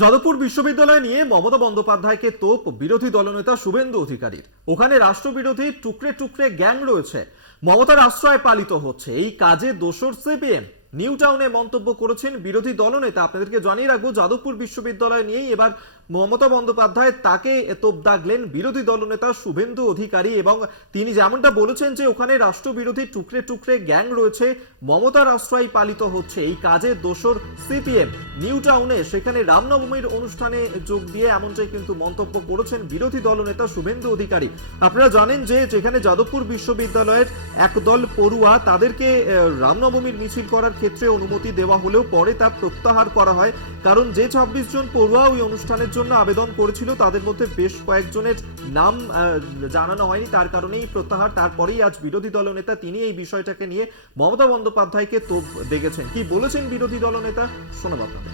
যাদবপুর বিশ্ববিদ্যালয় নিয়ে মমতা বন্দ্যোপাধ্যায়কে তোপ বিরোধী দলনেতা শুভেন্দু অধিকারীর। ওখানে রাষ্ট্রবিরোধী টুকরে টুকরে গ্যাং রয়েছে, মমতার আশ্রয় পালিত হচ্ছে, এই কাজে দোষর সিপিএম। নিউ টাউনে মন্তব্য করেছেন বিরোধী দলনেতা। আপনাদেরকে জানিয়ে রাখবো, যাদবপুর বিশ্ববিদ্যালয় নিয়েই এবার মমতা বন্দ্যোপাধ্যায় তাকে তোপ দাগলেন বিরোধী দলনেতা শুভেন্দু অধিকারী, এবং তিনি যেমনটা বলেছেন যে ওখানে রাষ্ট্রবিরোধী টুকরে টুকরে গ্যাং রয়েছে, মমতার আশ্রয় পালিত হচ্ছে, এই কাজে দোষর সিপিএম। নিউ টাউনে সেখানে রামনবমীর অনুষ্ঠানে যোগ দিয়ে এমনটাই কিন্তু মন্তব্য করেছেন বিরোধী দলনেতা শুভেন্দু অধিকারী। আপনারা জানেন যে যেখানে যাদবপুর বিশ্ববিদ্যালয়ের একদল পড়ুয়া, তাদেরকে রামনবমীর মিছিল করার ক্ষেত্রে অনুমতি দেওয়া হলেও পরে তা প্রত্যাহার করা হয়, কারণ যে ২৬ জন পড়ুয়া ওই অনুষ্ঠানের জন্য আবেদন করেছিল তাদের মধ্যে বেশ কয়েকজনের নাম জানানো হয়নি, তার কারণেই প্রত্যাহার। তারপরেই আজ বিরোধী দলনেতা তিনি এই বিষয়টাকে নিয়ে মমতা বন্দ্যোপাধ্যায়কে তোপ দেখেছেন। কি বলেছেন বিরোধী দলনেতা, শোনাব আপনাদের।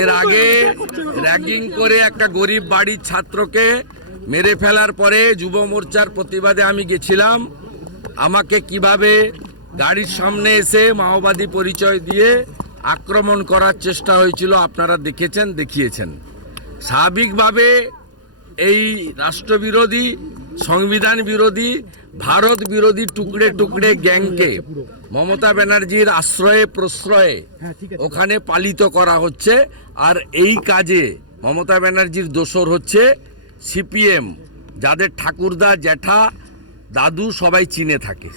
এর আগে র্যাগিং করে একটা গরিব বাড়ির ছাত্রকে মেরে ফেলার পরে যুব মোর্চার প্রতিবাদে আমি গেছিলাম। আমাকে কিভাবে গাড়ির সামনে এসে মাওবাদী পরিচয় দিয়ে আক্রমণ করার চেষ্টা হয়েছিল আপনারা দেখেছেন, দেখিয়েছেন। স্বাভাবিকভাবে এই রাষ্ট্রবিরোধী, সংবিধান বিরোধী, ভারত বিরোধী টুকরে টুকরে গ্যাংকে মমতা ব্যানার্জির আশ্রয়ে প্রশ্রয়ে ওখানে পালিত করা হচ্ছে। আর এই কাজে মমতা ব্যানার্জির দোসর হচ্ছে সিপিএম, যাদের ঠাকুরদা, জ্যাঠা, দাদু সবাই চিনে থাকে।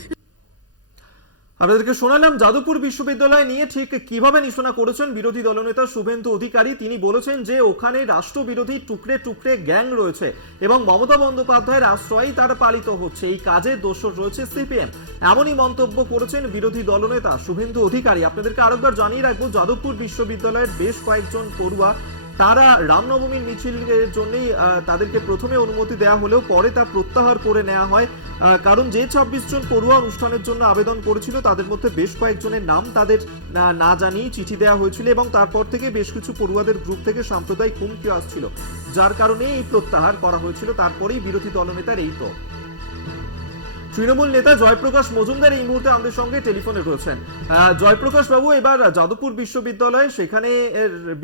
আপনাদেরকে শোনালাম যাদবপুর বিশ্ববিদ্যালয় নিয়ে ঠিক কিভাবে নিশানা করেছেন বিরোধী দলনেতা শুভেন্দু অধিকারী। তিনি বলেছেন যে ওখানে রাষ্ট্রবিরোধী টুকরে টুকরে গ্যাং রয়েছে এবং মমতা বন্দ্যোপাধ্যায়ের আশ্রয়ই তারা পালিত হচ্ছে, এই কাজে দোষর রয়েছে সিপিএম। এমনই মন্তব্য করেছেন বিরোধী দলনেতা শুভেন্দু অধিকারী। আপনাদেরকে আরেকবার জানিয়ে রাখবো, যাদবপুর বিশ্ববিদ্যালয়ের বেশ কয়েকজন পড়ুয়া, তারা রামনবমীর মিছিলের জন্যই তাদেরকে প্রথমে অনুমতি দেওয়া হলেও পরে তা প্রত্যাহার করে নেওয়া হয়, কারণ যে ২৬ জন পড়ুয়া অনুষ্ঠানের জন্য আবেদন করেছিল তাদের মধ্যে বেশ কয়েকজনের নাম তাদের না জানিয়ে চিঠি দেওয়া হয়েছিল, এবং তারপর থেকে বেশ কিছু পড়ুয়াদের গ্রুপ থেকে সাম্প্রদায়িক হুমকি আসছিল, যার কারণে এই প্রত্যাহার করা হয়েছিল। তারপরেই বিরোধী দলনেতার এই তো। তৃণমূল নেতা জয়প্রকাশ মজুমদার এই মুহূর্তে আমাদের সঙ্গে টেলিফোনে রয়েছেন। জয়প্রকাশ বাবু, এবার যাদবপুর বিশ্ববিদ্যালয় সেখানে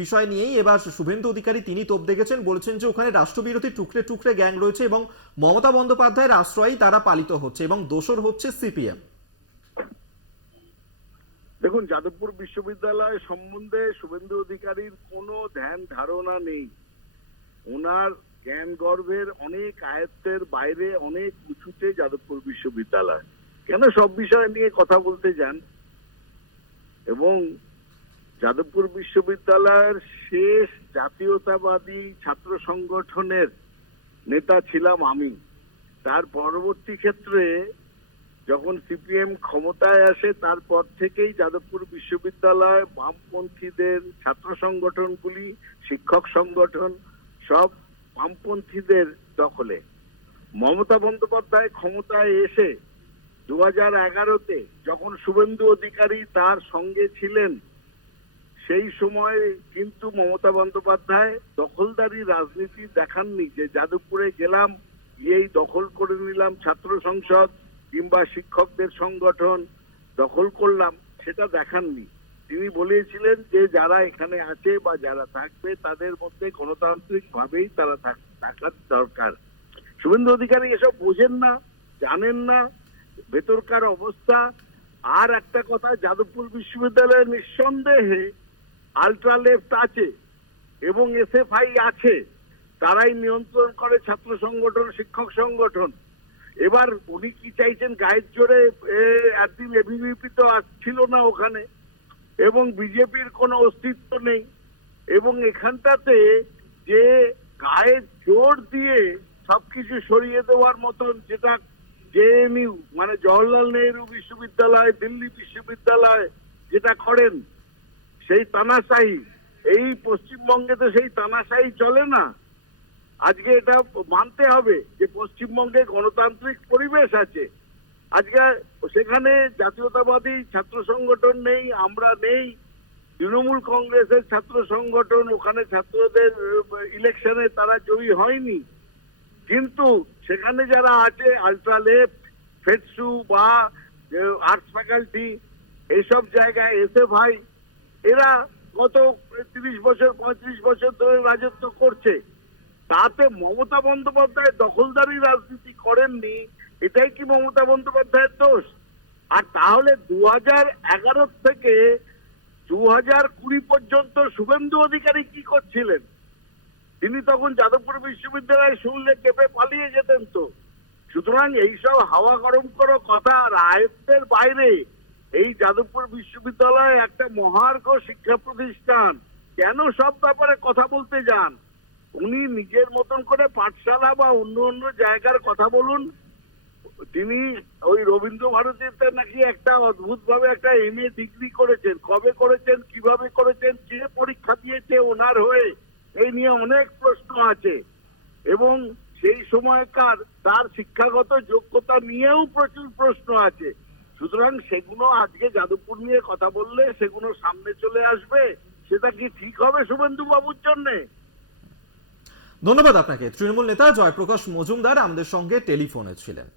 বিষয় নিয়েই এবার শুভেন্দু অধিকারী তিনি তোপ দেখেছেন, বলেছেন যে ওখানে রাষ্ট্রবিরোধী টুকরে টুকরে গ্যাং রয়েছে এবং মমতা বন্দ্যোপাধ্যায়ের আশ্রয়ই তারা পালিত হচ্ছে এবং দোষর হচ্ছে সিপিএম। দেখুন, যাদবপুর বিশ্ববিদ্যালয় সম্বন্ধে শুভেন্দু অধিকারীর কোনো ধ্যান ধারণা নেই। ওনার জ্ঞান গর্ভের অনেক আয়ত্তের বাইরে, অনেক উঁচুতে যাদবপুর বিশ্ববিদ্যালয়। কেন সব বিষয় নিয়ে কথা বলতে যান? এবং যাদবপুর বিশ্ববিদ্যালয়ের শেষ জাতীয়তাবাদী ছাত্র সংগঠনের নেতা ছিলাম আমি। তার পরবর্তী ক্ষেত্রে যখন সিপিএম ক্ষমতায় আসে, তারপর থেকেই যাদবপুর বিশ্ববিদ্যালয় বামপন্থীদের ছাত্র সংগঠনগুলি, শিক্ষক সংগঠন সব বামপন্থীদের দখলে। মমতা বন্দ্যোপাধ্যায় ক্ষমতায় এসে 2011-তে যখন শুভেন্দু অধিকারী তার সঙ্গে ছিলেন, সেই সময় কিন্তু মমতা বন্দ্যোপাধ্যায় দখলদারি রাজনীতি দেখাননি, যে যাদবপুরে গেলাম, গিয়েই দখল করে নিলাম ছাত্র সংসদ কিংবা শিক্ষকদের সংগঠন দখল করলাম, সেটা দেখাননি। তিনি বলেছিলেন যে যারা এখানে আছে বা যারা থাকবে তাদের মধ্যে গণতান্ত্রিক ভাবেই তারা থাকার দরকার। শুভেন্দু অধিকারী এসব বোঝেন না, জানেন না ভেতরকার অবস্থা। আর একটা কথা, যাদবপুর বিশ্ববিদ্যালয়ে নিঃসন্দেহে আলট্রা লেফট আছে এবং এসএফআই আছে, তারাই নিয়ন্ত্রণ করে ছাত্র সংগঠন, শিক্ষক সংগঠন। এবার উনি কি চাইছেন? গায়ের জোরে একদিন এবিভিপি তো ছিল না ওখানে, এবং বিজেপির কোনো অস্তিত্ব নেই, এবং এখানটাতে যে গায়ে জোর দিয়ে সবকিছু সরিয়ে দেওয়ার মতন, যেটা জেএনইউ মানে জওহরলাল নেহরু বিশ্ববিদ্যালয়, দিল্লি বিশ্ববিদ্যালয় যেটা করেন, সেই তানাশাহি, এই পশ্চিমবঙ্গে তো সেই তানাশাহি চলে না। আজকে এটা মানতে হবে যে পশ্চিমবঙ্গে গণতান্ত্রিক পরিবেশ আছে। আজকে সেখানে জাতীয়তাবাদী ছাত্র সংগঠন নেই, আমরা নেই, তৃণমূল কংগ্রেসের ছাত্র সংগঠন ওখানে ছাত্রদের ইলেকশনে তারা জয়ী হয়নি, কিন্তু সেখানে যারা আছে আলট্রা লেফট ফেটসু বা আর্টস ফ্যাকাল্টি এইসব জায়গায় এসে ভাই এরা গত 30 বছর 35 বছর ধরে রাজত্ব করছে, তাতে মমতা বন্দ্যোপাধ্যায় দখলদারি রাজনীতি করেননি, এটাই কি মমতা বন্দ্যোপাধ্যায়ের দোষ? আর তাহলে 2011 থেকে 2020 পর্যন্ত শুভেন্দু অধিকারী কি করছিলেন? তিনি তখন যাদবপুর বিশ্ববিদ্যালয়ে শুনলে কেঁপে পালিয়ে যেতেন তো। সুতরাং এইসব হাওয়া গরম করা কথা আর আয়ত্তের বাইরে এই যাদবপুর বিশ্ববিদ্যালয় একটা মহার্ঘ শিক্ষা প্রতিষ্ঠান, কেন সব ব্যাপারে কথা বলতে যান? উনি নিজের মতন করে পাঠশালা বা অন্য অন্য জায়গার কথা বলুন। তিনি ওই রবীন্দ্র ভারতীতে নাকি একটা অদ্ভুত ভাবে একটা MA ডিগ্রি করেছেন, কবে করেছেন, কিভাবে করেছেন, কে পরীক্ষা দিয়েছে ওনার হয়ে, এই নিয়ে অনেক প্রশ্ন আছে। এবং সেই সময়কার তার শিক্ষাগত যোগ্যতা নিয়েও প্রচুর প্রশ্ন আছে। সুতরাং সেগুলো আজকে যাদবপুর নিয়ে কথা বললে সেগুলো সামনে চলে আসবে, সেটা কি ঠিক হবে শুভেন্দু বাবুর জন্যে? ধন্যবাদ আপনাকে। তৃণমূল নেতা জয়প্রকাশ মজুমদার আমাদের সঙ্গে টেলিফোনে ছিলেন।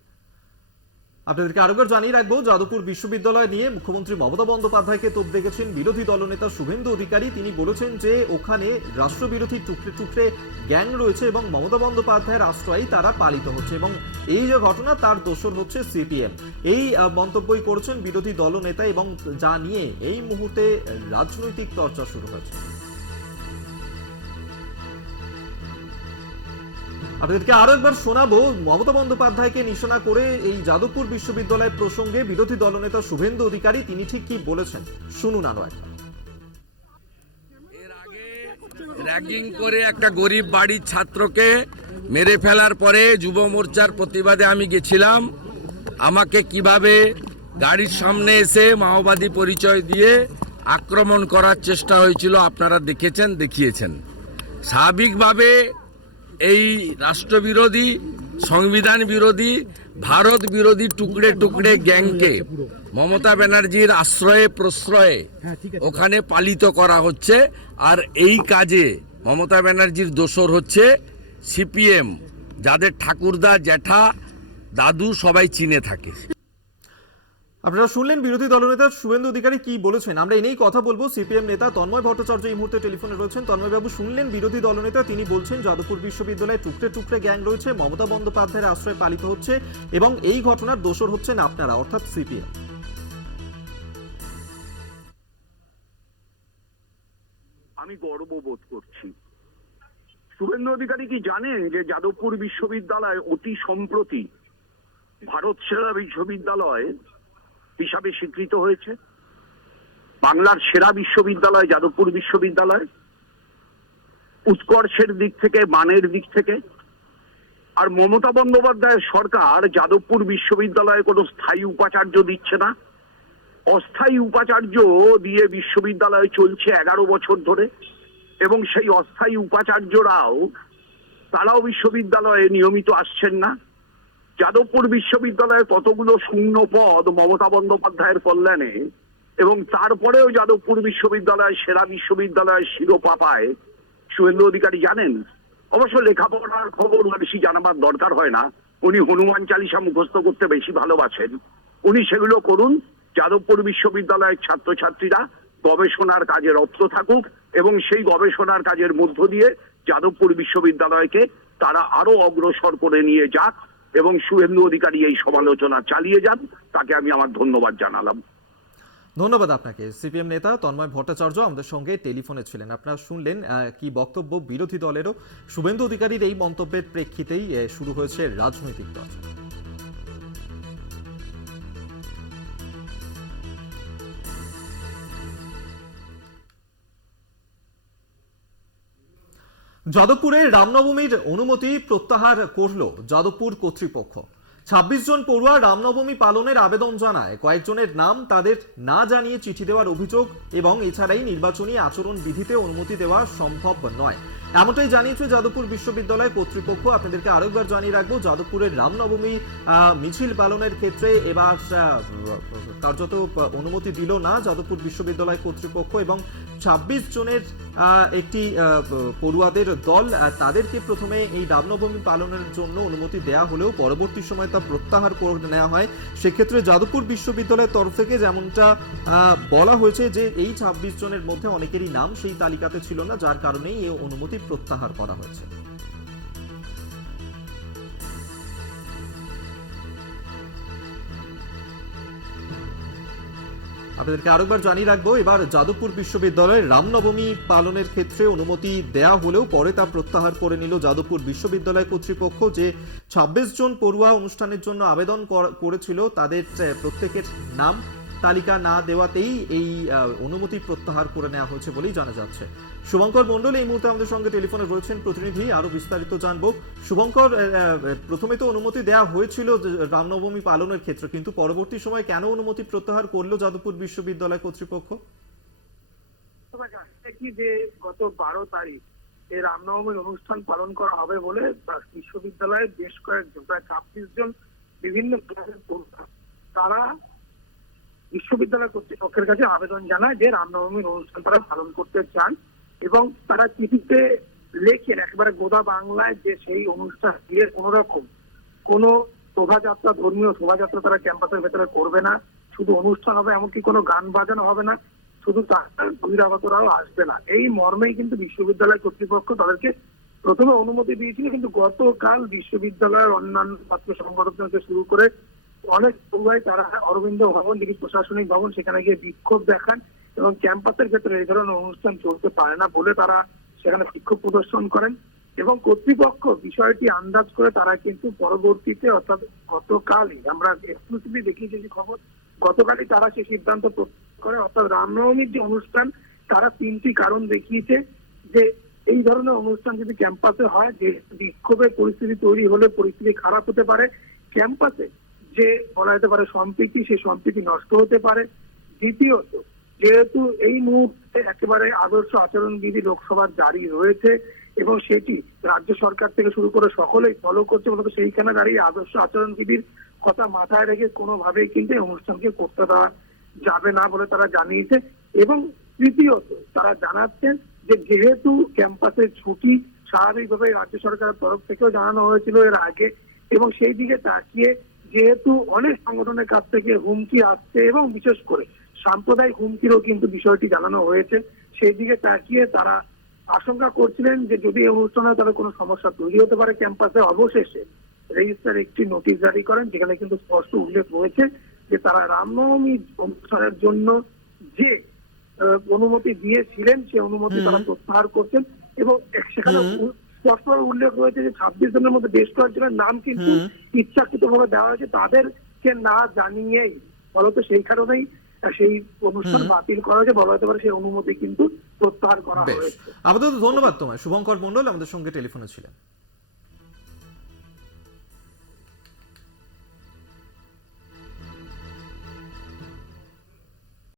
আপনাদেরকে আরেকবার জানিয়ে রাখবো, যাদবপুর বিশ্ববিদ্যালয় নিয়ে মুখ্যমন্ত্রী মমতা বন্দ্যোপাধ্যায়কে তোপ দেখেছেন বিরোধী দলনেতা শুভেন্দু অধিকারী। তিনি বলেছেন যে ওখানে রাষ্ট্রবিরোধী টুকরে টুকরে গ্যাং রয়েছে এবং মমতা বন্দ্যোপাধ্যায়ের আশ্রয়ই তারা পালিত হচ্ছে এবং এই যে ঘটনা তার দোষর হচ্ছে CPM। এই মন্তব্যই করেছেন বিরোধী দলনেতা এবং যা নিয়ে এই মুহূর্তে রাজনৈতিক চর্চা শুরু হয়েছে। আপনাদেরকে আরো একবার শোনাবো মমতা বন্দ্যোপাধ্যায়কে নিশানা করে এই যাদবপুর বিশ্ববিদ্যালয় প্রসঙ্গে বিরোধী দলনেতা শুভেন্দু অধিকারী তিনি ঠিক কি বলেছেন, শুনুন আরো একবার। এর আগে র্যাগিং করে একটা গরিব বাড়ির ছাত্রকে মেরে ফেলার পরে যুব মোর্চার প্রতিবাদে আমি গেছিলাম। আমাকে কিভাবে গাড়ির সামনে এসে মাওবাদী পরিচয় দিয়ে আক্রমণ করার চেষ্টা হয়েছিল আপনারা দেখেছেন, দেখিয়েছেন। স্বাভাবিকভাবে এই রাষ্ট্রবিরোধী, সংবিধান বিরোধী, ভারত বিরোধী টুকরে টুকরে গ্যাংকে মমতা ব্যানার্জির আশ্রয়ে প্রশ্রয়ে ওখানে পালিত করা হচ্ছে। আর এই কাজে মমতা ব্যানার্জির দোসর হচ্ছে CPM, যাদের ঠাকুরদা, জ্যাঠা, দাদু সবাই চিনে থাকে। আপনারা শুনলেন বিরোধী দলনেতা শুভেন্দু অধিকারী কি বলেছেন। আমরা এনেই কথা বলবো। CPM নেতা তন্ময় ভট্টাচার্য এই মুহূর্তে টেলিফোনে রয়েছেন। তন্ময়বাবু, শুনলেন বিরোধী দলনেতা, তিনি বলছেন যাদবপুর বিশ্ববিদ্যালয়ে টুকরে টুকরে গ্যাং রয়েছে, মমতা বন্দ্যোপাধ্যায়ের আশ্রয় পালিত হচ্ছে এবং এই ঘটনার দোষর হচ্ছেন আপনারা অর্থাৎ CPM। আমি গর্ববোধ করছি। শুভেন্দু অধিকারী কি জানেন যে যাদবপুর বিশ্ববিদ্যালয় অতি সম্প্রতি ভারত সেরা বিশ্ববিদ্যালয় হিসাবে স্বীকৃত হয়েছে? বাংলার সেরা বিশ্ববিদ্যালয় যাদবপুর বিশ্ববিদ্যালয়, উৎকর্ষের দিক থেকে, মানের দিক থেকে। আর মমতা বন্দ্যোপাধ্যায়ের সরকার যাদবপুর বিশ্ববিদ্যালয়ে কোনো স্থায়ী উপাচার্য দিচ্ছে না, অস্থায়ী উপাচার্য দিয়ে বিশ্ববিদ্যালয় চলছে 11 বছর ধরে। এবং সেই অস্থায়ী উপাচার্যরাও তারাও বিশ্ববিদ্যালয়ে নিয়মিত আসছেন না। যাদবপুর বিশ্ববিদ্যালয়ে কতগুলো শূন্য পদ মমতা বন্দ্যোপাধ্যায়ের কল্যাণে, এবং তারপরেও যাদবপুর বিশ্ববিদ্যালয় সেরা বিশ্ববিদ্যালয়ের শিরোপা পায় শুভেন্দু অধিকারী জানেন? অবশ্য লেখাপড়ার খবর বেশি জানাবার দরকার হয় না, উনি হনুমান চালিসা মুখস্থ করতে বেশি ভালোবাসেন। উনি সেগুলো করুন। যাদবপুর বিশ্ববিদ্যালয়ের ছাত্রছাত্রীরা গবেষণার কাজে রত থাকুক এবং সেই গবেষণার কাজের মধ্য দিয়ে যাদবপুর বিশ্ববিদ্যালয়কে তারা আরো অগ্রসর করে নিয়ে যাক এবং শুভেন্দু অধিকারী এই সমালোচনা চালিয়ে যান, তাকে আমি আমার ধন্যবাদ জানালাম। ধন্যবাদ আপনাকে। CPM নেতা তন্ময় ভট্টাচার্য আমাদের সঙ্গে টেলিফোনে ছিলেন। আপনারা শুনলেন কি বক্তব্য বিরোধী দলেরও। শুভেন্দু অধিকারীর এই মন্তব্যের প্রেক্ষিতেই শুরু হয়েছে রাজনৈতিক চর্চা। যাদবপুরে রামনবমীর অনুমতি প্রত্যাহার করল যাদবপুর কর্তৃপক্ষ। 26 জন পড়ুয়া রামনবমী পালনের আবেদন জানায়। কয়েকজনের নাম তাদের না জানিয়ে চিঠি দেওয়ার অভিযোগ এবং এছাড়াই নির্বাচনী আচরণ বিধিতে অনুমতি দেওয়া সম্ভব নয়। এমনটাই জানিয়েছে যাদবপুর বিশ্ববিদ্যালয় কর্তৃপক্ষ। আপনাদেরকে আরেকবার জানিয়ে রাখবো, যাদবপুরের রামনবমী মিছিল পালনের ক্ষেত্রে এবার কার্যত অনুমতি দিল না যাদবপুর বিশ্ববিদ্যালয় কর্তৃপক্ষ, এবং 26 জনের একটি পড়ুয়াদের দল, তাদেরকে প্রথমে এই রামনবমী পালনের জন্য অনুমতি দেয়া হলেও পরবর্তী সময় তা প্রত্যাহার করে নেওয়া হয়। সেক্ষেত্রে যাদবপুর বিশ্ববিদ্যালয়ের তরফ থেকে যেমনটা বলা হয়েছে যে এই 26 জনের মধ্যে অনেকেরই নাম সেই তালিকাতে ছিল না, যার কারণেই এই অনুমতি প্রত্যাহার করা হয়েছে। আপনাদেরকে আরেকবার জানিয়ে রাখবো, এবার যাদবপুর বিশ্ববিদ্যালয়ের রামনবমী পালনের ক্ষেত্রে অনুমতি দেয়া হলেও পরে তা প্রত্যাহার করে নিল যাদবপুর বিশ্ববিদ্যালয় কর্তৃপক্ষ। যে 26 জন পড়ুয়া অনুষ্ঠানের জন্য আবেদন করেছিল, তাদের প্রত্যেকের নাম তালিকা না দেওয়াতেই এই অনুমতি প্রত্যাহার করে নেওয়া হয়েছে বলেই জানা যাচ্ছে। শুভঙ্কর মণ্ডল এই মুহূর্তে আমাদের সঙ্গে টেলিফোনে রয়েছেন প্রতিনিধি, আরো বিস্তারিত জানবো। শুভঙ্কর, প্রথমে তো অনুমতি দেওয়া হয়েছিল রামনবমী পালনের ক্ষেত্রে, কিন্তু পরবর্তী সময় কেন অনুমতি প্রত্যাহার করলো যাদবপুর বিশ্ববিদ্যালয় কর্তৃপক্ষ? কি যে গত 12 তারিখ এই রামনবমীর অনুষ্ঠান পালন করা হবে বলে বিশ্ববিদ্যালয়ের বেশ কয়েকজন, প্রায় 26 জন বিভিন্ন তারা বিশ্ববিদ্যালয় কর্তৃপক্ষের কাছে আবেদন জানায় যে রামনবমীর অনুষ্ঠান তারা পালন করতে চান, এবং তারা চিঠিতে লেখেন একেবারে গোদা বাংলায় যে সেই অনুষ্ঠান দিয়ে কোন রকম কোনো শোভাযাত্রা, ধর্মীয় শোভাযাত্রা তারা ক্যাম্পাসের ভেতরে করবে না, শুধু অনুষ্ঠান হবে, এমনকি কোনো গান বাজানো হবে না, শুধু তার বহিরাগতরাও আসবে না। এই মর্মেই কিন্তু বিশ্ববিদ্যালয় কর্তৃপক্ষ তাদেরকে প্রথমে অনুমতি দিয়েছিল, কিন্তু গতকাল বিশ্ববিদ্যালয়ের অন্যান্য ছাত্র সংগঠন থেকে শুরু করে অনেক পড়ুয়াই তারা অরবিন্দ ভবন, দিকে প্রশাসনিক ভবন, সেখানে গিয়ে বিক্ষোভ দেখান এবং ক্যাম্পাসের ক্ষেত্রে এই ধরনের অনুষ্ঠান চলতে পারে না বলে তারা সেখানে বিক্ষোভ প্রদর্শন করেন। এবং কর্তৃপক্ষ বিষয়টি আন্দাজ করে তারা কিন্তু পরবর্তীতে, অর্থাৎ গতকালই আমরা এক্সক্লুসিভলি দেখিয়েছি যে খবর, গতকালই তারা সেই সিদ্ধান্ত করে, অর্থাৎ রামনবমীর যে অনুষ্ঠান তারা 3টি কারণ দেখিয়েছে যে এই ধরনের অনুষ্ঠান যদি ক্যাম্পাসে হয়, যে বিক্ষোভের পরিস্থিতি তৈরি হলে পরিস্থিতি খারাপ হতে পারে, ক্যাম্পাসে যে বলা যেতে পারে সম্প্রীতি, সেই সম্প্রীতি নষ্ট হতে পারে। দ্বিতীয়ত, যেহেতু এই মুহূর্তে একেবারে আদর্শ আচরণবিধি লোকসভার জারি রয়েছে এবং সেটি রাজ্য সরকার থেকে শুরু করে সকলেই ফলো করছে, মূলত সেইখানে দাঁড়িয়ে আদর্শ আচরণবিধির কথা মাথায় রেখে কোনোভাবেই কিন্তু এই অনুষ্ঠানকে করতে দেওয়া যাবে না বলে তারা জানিয়েছে। এবং তৃতীয়ত, তারা জানাচ্ছেন যে যেহেতু ক্যাম্পাসের ছুটি স্বাভাবিকভাবে রাজ্য সরকারের তরফ থেকেও জানানো হয়েছিল এর আগে, এবং সেই দিকে তাকিয়ে যেহেতু অনেক সংগঠনের কাছ থেকে হুমকি আসছে এবং বিশেষ করে সাম্প্রদায়িক হুমকিরও কিন্তু বিষয়টি জানানো হয়েছে, সেই দিকে তাকিয়ে তারা আশঙ্কা করছিলেন যে যদি এই অনুষ্ঠানে তাদের কোনো সমস্যা তৈরি হতে পারে ক্যাম্পাসে। অবশেষে রেজিস্ট্রার একটি নোটিশ জারি করেন, যেখানে কিন্তু স্পষ্ট উল্লেখ রয়েছে যে তারা রামনবমী অনুষ্ঠানের জন্য যে অনুমতি দিয়েছিলেন সেই অনুমতি তারা প্রত্যাহার করছেন, এবং সেখানে স্পষ্টভাবে উল্লেখ রয়েছে যে 26 জনের মধ্যে বেশ কয়েকজনের নাম কিন্তু ইচ্ছাকৃতভাবে দেওয়া হয়েছে তাদেরকে না জানিয়েই, ফলত সেই কারণেই সেই অনুষ্ঠান বাতিল করা হয়েছে, বলা হতে পারে সেই অনুমতি কিন্তু প্রত্যাহার করা হয়েছে। আপাতত ধন্যবাদ তোমায়, শুভঙ্কর মণ্ডল আমাদের সঙ্গে টেলিফোনে ছিলেন।